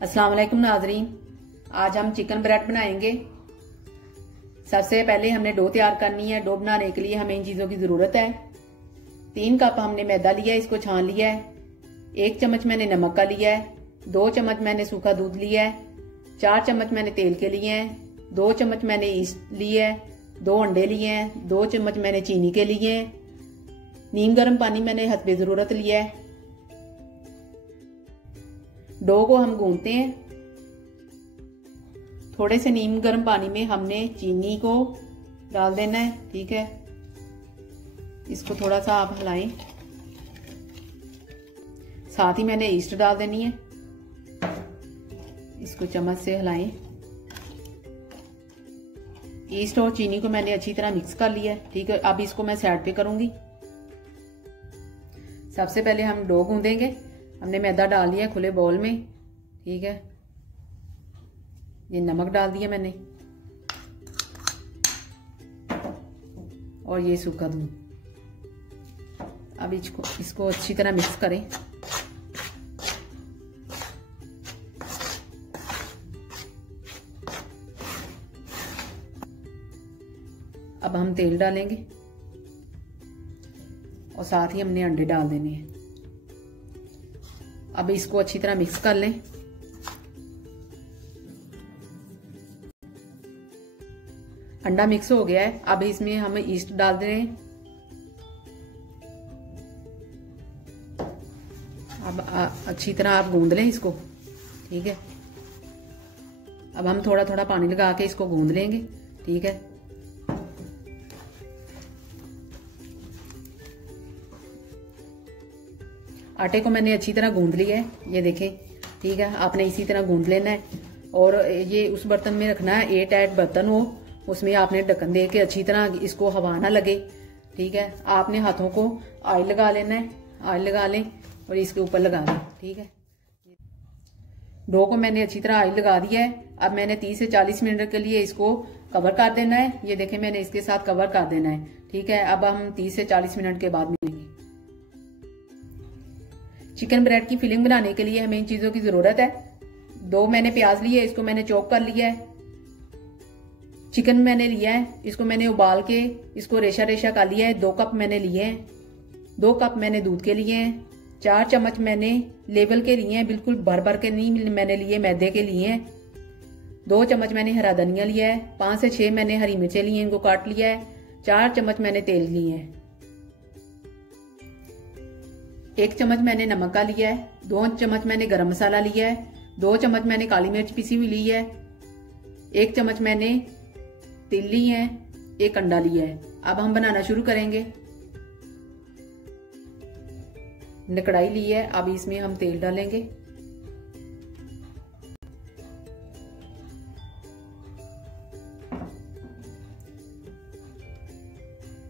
अस्सलाम वालेकुम नाजरीन, आज हम चिकन ब्रेड बनाएंगे। सबसे पहले हमने डो तैयार करनी है। डो बनाने के लिए हमें इन चीजों की जरूरत है। 3 कप हमने मैदा लिया है, इसको छान लिया है। 1 चम्मच मैंने नमक का लिया है। 2 चम्मच मैंने सूखा दूध लिया है। 4 चम्मच मैंने तेल के लिए हैं। 2 चम्मच मैंने ईस्ट लिए है। 2 अंडे लिए हैं। 2 चम्मच मैंने चीनी के लिए हैं। नीम गर्म पानी मैंने हस्बे जरूरत लिया है। डो को हम गूंथते हैं। थोड़े से नीम गर्म पानी में हमने चीनी को डाल देना है। ठीक है, इसको थोड़ा सा आप हिलाएं। साथ ही मैंने ईस्ट डाल देनी है। इसको चम्मच से हिलाएं। ईस्ट और चीनी को मैंने अच्छी तरह मिक्स कर लिया है। ठीक है, अब इसको मैं साइड पे करूंगी। सबसे पहले हम डो गूंदेंगे। हमने मैदा डाल दिया है खुले बाउल में। ठीक है, ये नमक डाल दिया मैंने और ये सूखा दूध। अब इसको अच्छी तरह मिक्स करें। अब हम तेल डालेंगे और साथ ही हमने अंडे डाल देने हैं। अब इसको अच्छी तरह मिक्स कर लें। अंडा मिक्स हो गया है। अब इसमें हम ईस्ट डाल दे रहे हैं। अब अच्छी तरह आप गूंद लें इसको। ठीक है, अब हम थोड़ा थोड़ा पानी लगा के इसको गूंद लेंगे। ठीक है, आटे को मैंने अच्छी तरह गूंद लिया है, ये देखें। ठीक है, आपने इसी तरह गूंद लेना है और ये उस बर्तन में रखना है, एयर टाइट बर्तन हो, उसमें आपने ढक्कन दे के अच्छी तरह इसको हवा ना लगे। ठीक है, आपने हाथों को ऑयल लगा लेना है। ऑयल लगा लें और इसके ऊपर लगा दें। ठीक है, डो को मैंने अच्छी तरह ऑयल लगा दिया है। अब मैंने 30 से 40 मिनट के लिए इसको कवर कर देना है। ये देखें, मैंने इसके साथ कवर कर देना है। ठीक है, अब हम 30 से 40 मिनट के बाद मिलेंगे। चिकन ब्रेड की फिलिंग बनाने के लिए हमें इन चीजों की जरूरत है। 2 मैंने प्याज लिए, इसको मैंने चॉप कर लिया है। चिकन मैंने लिया है, इसको मैंने उबाल के इसको रेशा रेशा कर लिया है। 2 कप मैंने लिए हैं। 2 कप मैंने दूध के लिए हैं। 4 चम्मच मैंने लेवल के लिए हैं, बिल्कुल भर भर के नहीं मैंने लिए, मैदे के लिए हैं। 2 चम्मच मैंने हरा धनिया लिया है। 5 से 6 मैंने हरी मिर्चें ली हैं, इनको काट लिया है। 4 चम्मच मैंने तेल लिए हैं। 1 चम्मच मैंने नमक का लिया है। 2 चम्मच मैंने गरम मसाला लिया है। 2 चम्मच मैंने काली मिर्च पिसी हुई ली है। 1 चम्मच मैंने तिल ली है। 1 अंडा लिया है। अब हम बनाना शुरू करेंगे। हमने कढ़ाई ली है, अब इसमें हम तेल डालेंगे।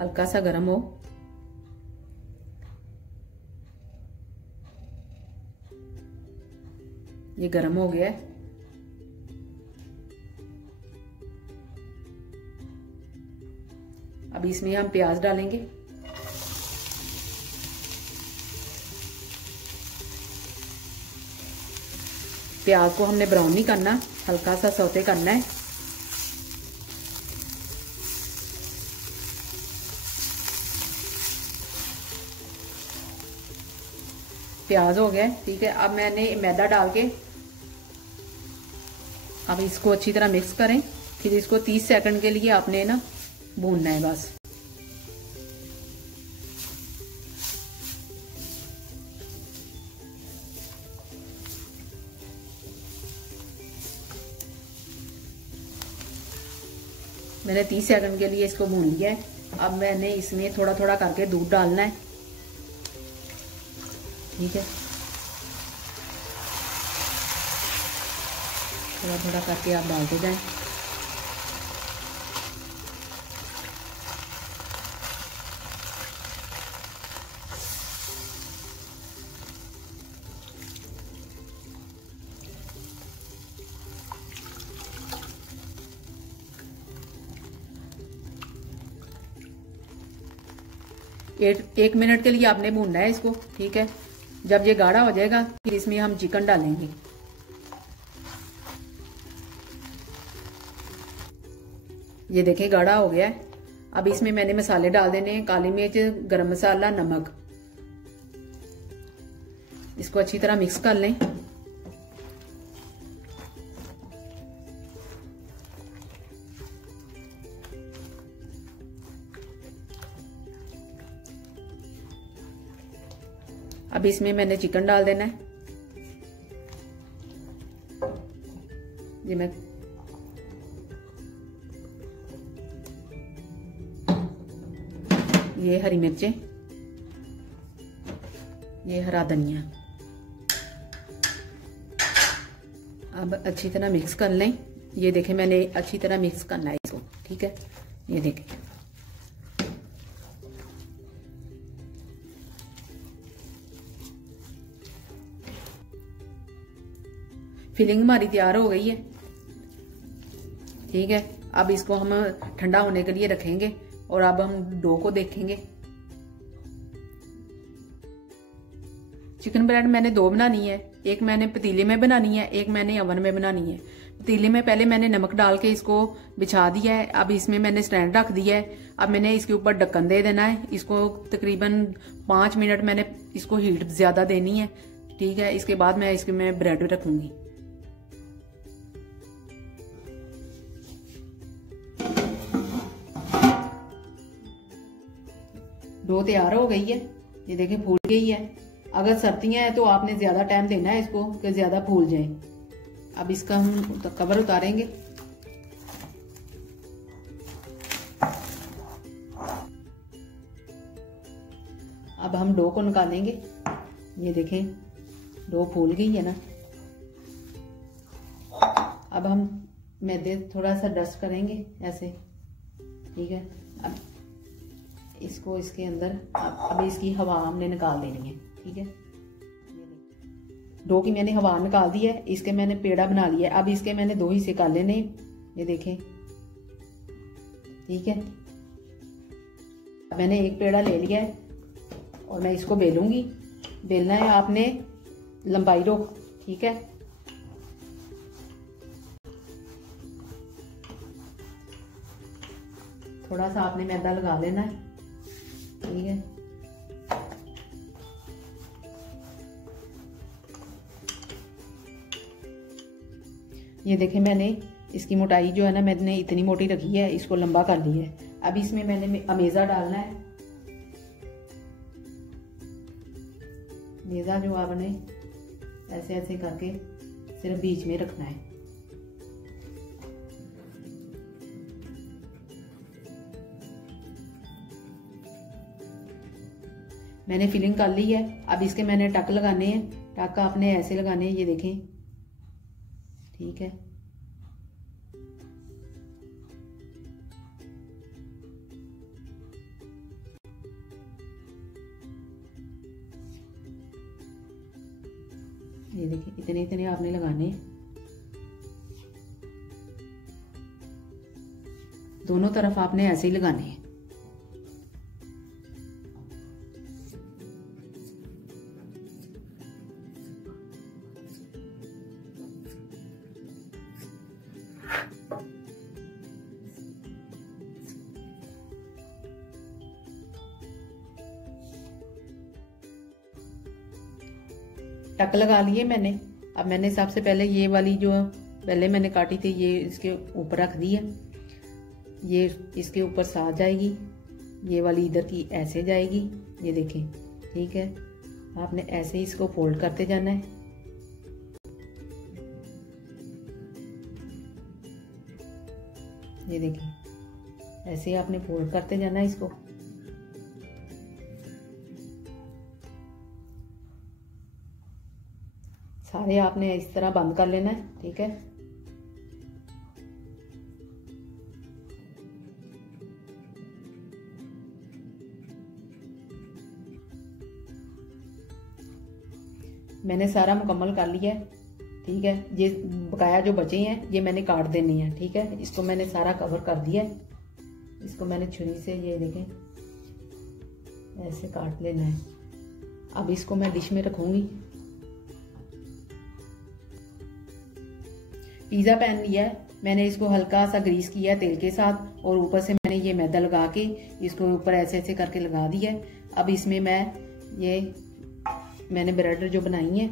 हल्का सा गरम हो। ये गरम हो गया है। अब इसमें हम प्याज डालेंगे। प्याज को हमने ब्राउन नहीं करना, हल्का सा सौते करना है। प्याज हो गया। ठीक है, अब मैंने मैदा डाल के अब इसको अच्छी तरह मिक्स करें। फिर इसको 30 सेकंड के लिए आपने ना भूनना है बस। मैंने 30 सेकंड के लिए इसको भून लिया है। अब मैंने इसमें थोड़ा थोड़ा करके दूध डालना है। ठीक है, थोड़ा थोड़ा करके आप डालते जाएं। एक मिनट के लिए आपने भूनना है इसको। ठीक है, जब ये गाढ़ा हो जाएगा फिर इसमें हम चिकन डालेंगे। ये देखें गाढ़ा हो गया है। अब इसमें मैंने मसाले डाल देने हैं, काली मिर्च, गरम मसाला, नमक। इसको अच्छी तरह मिक्स कर लें। अब इसमें मैंने चिकन डाल देना है। ये हरी मिर्चें, ये हरा धनिया। अब अच्छी तरह मिक्स कर लें। ये देखें मैंने अच्छी तरह मिक्स करना है इसको, ठीक है। ये देखें फिलिंग हमारी तैयार हो गई है, ठीक है। अब इसको हम ठंडा होने के लिए रखेंगे और अब हम डो को देखेंगे। चिकन ब्रेड मैंने 2 बनानी है, एक मैंने पतीले में बनानी है, एक मैंने ओवन में बनानी है। पतीले में पहले मैंने नमक डाल के इसको बिछा दिया है। अब इसमें मैंने स्टैंड रख दिया है। अब मैंने इसके ऊपर ढक्कन दे देना है। इसको तकरीबन 5 मिनट मैंने इसको हीट ज्यादा देनी है, ठीक है। इसके बाद मैं इसके में ब्रेड रखूंगी। डो तैयार हो गई है, ये देखें फूल गई है। अगर सर्दियां हैं तो आपने ज्यादा टाइम देना है इसको कि ज्यादा फूल जाए। अब इसका हम कवर उतारेंगे। अब हम डो को निकालेंगे। ये देखें डो फूल गई है ना। अब हम मैदे थोड़ा सा डस्ट करेंगे ऐसे, ठीक है। अब इसको इसके अंदर अब इसकी हवा हमने निकाल देनी है, ठीक है। डो की मैंने हवा निकाल दी है। इसके मैंने पेड़ा बना लिया है। अब इसके मैंने 2 हिस्से कर लेने, ये देखें, ठीक है। मैंने एक पेड़ा ले लिया है और मैं इसको बेलूंगी। बेलना है आपने लंबाई रो, ठीक है। थोड़ा सा आपने मैदा लगा लेना है, ठीक है। ये देखें मैंने इसकी मोटाई जो है ना मैंने इतनी मोटी रखी है, इसको लंबा कर लिया है। अब इसमें मैंने अमेज़ा डालना है। अमेज़ा जो आपने ऐसे ऐसे करके सिर्फ बीच में रखना है। मैंने फिलिंग कर ली है। अब इसके मैंने टक लगाने हैं। टक आपने ऐसे लगाने हैं, ये देखें, ठीक है। ये देखिए इतने इतने आपने लगाने हैं। दोनों तरफ आपने ऐसे ही लगाने हैं। टक लगा लिए मैंने। अब मैंने सबसे पहले ये वाली जो पहले मैंने काटी थी ये इसके ऊपर रख दी है। ये इसके ऊपर साथ जाएगी, ये वाली इधर की ऐसे जाएगी, ये देखें, ठीक है। आपने ऐसे ही इसको फोल्ड करते जाना है। ये देखिए ऐसे ही आपने फोल्ड करते जाना है इसको। सारे आपने इस तरह बंद कर लेना है, ठीक है। मैंने सारा मुकम्मल कर लिया है, ठीक है। ये बकाया जो बचे हैं ये मैंने काट देनी है, ठीक है। इसको मैंने सारा कवर कर दिया है। इसको मैंने छुरी से ये देखें ऐसे काट लेना है। अब इसको मैं डिश में रखूंगी। पिज़्ज़ा पैन लिया है, मैंने इसको हल्का सा ग्रीस किया तेल के साथ और ऊपर से मैंने ये मैदा लगा के इसको ऊपर ऐसे ऐसे करके लगा दिया है। अब इसमें मैंने ब्रेड जो बनाई है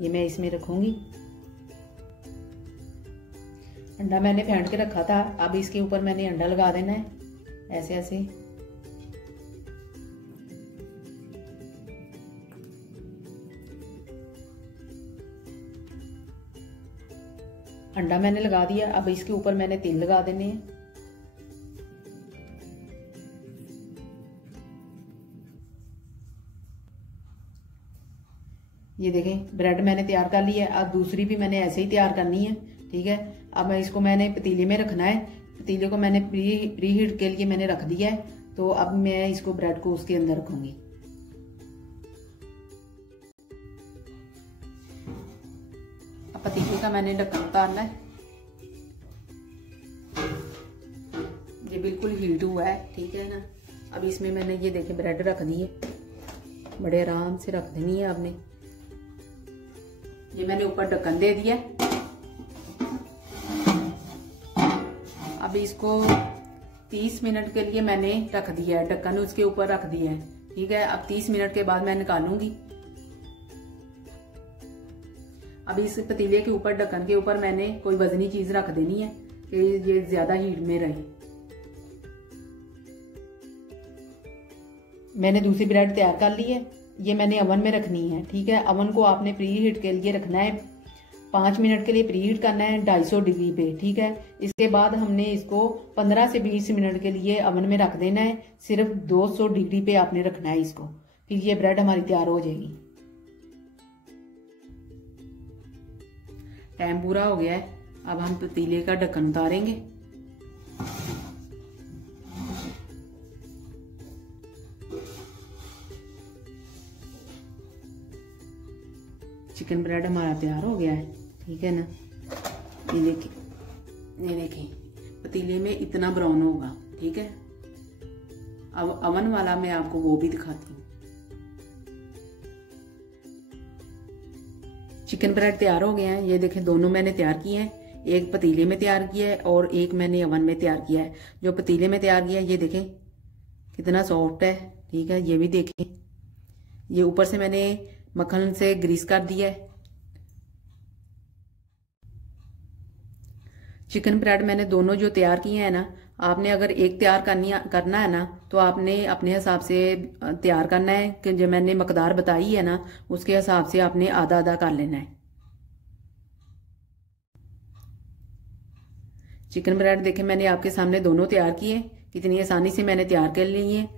ये मैं इसमें रखूंगी। अंडा मैंने फेंट के रखा था, अब इसके ऊपर मैंने अंडा लगा देना है ऐसे ऐसे। अंडा मैंने लगा दिया, अब इसके ऊपर मैंने तेल लगा देने हैं। ये देखें ब्रेड मैंने तैयार कर लिया है। अब दूसरी भी मैंने ऐसे ही तैयार करनी है, ठीक है। अब इसको मैंने पतीले में रखना है। पतीले को मैंने प्री हीट के लिए मैंने रख दिया है, तो अब मैं इसको ब्रेड को उसके अंदर रखूंगी। अब पतीले का मैंने ढक्कन उतारना है। ये बिल्कुल हीट हुआ है, ठीक है ना। अब इसमें मैंने ये देखे ब्रेड रख दी है, बड़े आराम से रख देनी है आपने। ये मैंने ऊपर ढक्कन दे दिया। अब इसको 30 मिनट के लिए मैंने रख दिया है, ढक्कन उसके ऊपर रख दिया है, ठीक है। अब 30 मिनट के बाद मैं निकालूंगी। अब इस पतीले के ऊपर ढक्कन के ऊपर मैंने कोई वजनी चीज रख देनी है कि ये ज्यादा हीट में रहे। मैंने दूसरी ब्रेड तैयार कर ली है, ये मैंने ओवन में रखनी है, ठीक है। ओवन को आपने प्री हीट के लिए रखना है, 5 मिनट के लिए प्री हीट करना है 250 डिग्री पे, ठीक है। इसके बाद हमने इसको 15 से 20 मिनट के लिए ओवन में रख देना है, सिर्फ 200 डिग्री पे आपने रखना है इसको, फिर ये ब्रेड हमारी तैयार हो जाएगी। टाइम पूरा हो गया है, अब हम पतीले का ढक्कन उतारेंगे। चिकन ब्रेड हमारा तैयार हो गया है, ठीक है ना। ये देखिए पतीले में इतना ब्राउन होगा, ठीक है। अब अवन वाला मैं आपको वो भी दिखाती हूँ। चिकन ब्रेड तैयार हो गए हैं, ये देखें दोनों मैंने तैयार किए हैं, एक पतीले में तैयार किया है और एक मैंने अवन में तैयार किया है। जो पतीले में तैयार किया है ये देखें कितना सॉफ्ट है, ठीक है। ये भी देखें, ये ऊपर से मैंने मक्खन से ग्रीस कर दिया है। चिकन ब्रेड मैंने दोनों जो तैयार किए हैं ना, आपने अगर एक तैयार करना है ना तो आपने अपने हिसाब से तैयार करना है कि जो मैंने मकदार बताई है ना उसके हिसाब से आपने आधा आधा कर लेना है। चिकन ब्रेड देखें मैंने आपके सामने दोनों तैयार किए, कितनी आसानी से मैंने तैयार कर लिए।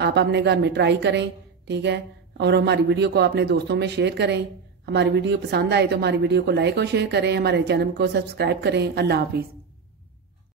आप अपने घर में ट्राई करें, ठीक है। और हमारी वीडियो को अपने दोस्तों में शेयर करें। हमारी वीडियो पसंद आए तो हमारी वीडियो को लाइक और शेयर करें, हमारे चैनल को सब्सक्राइब करें। अल्लाह हाफिज़।